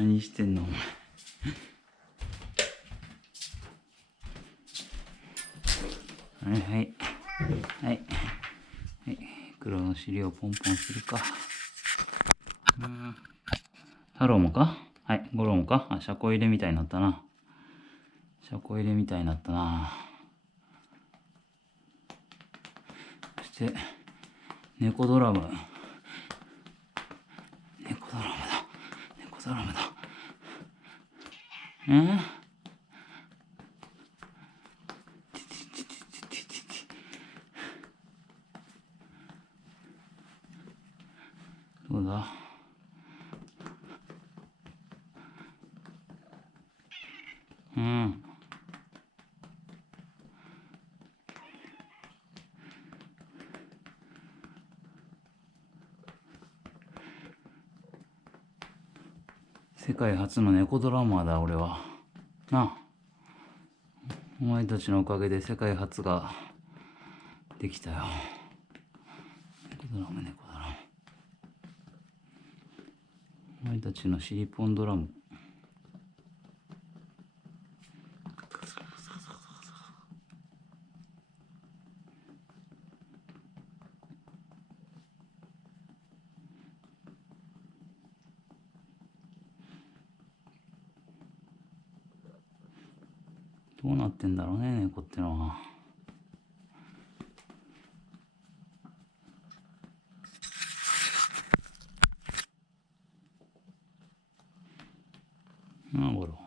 何してんのお前。はいはいはい。はい。黒の尻をポンポンするか。太郎もか。はい。五郎もか。あ、車庫入れみたいになったな。車庫入れみたいになったな。そして、猫ドラム。猫ドラムだ。猫ドラムだ。どうだ。世界初の猫ドラマーだ、俺は。なあ。お前たちのおかげで世界初ができたよ。猫ドラム、猫ドラム。お前たちのシリポンドラム。どうなってんだろうね、猫ってのは。なあ、ゴロ。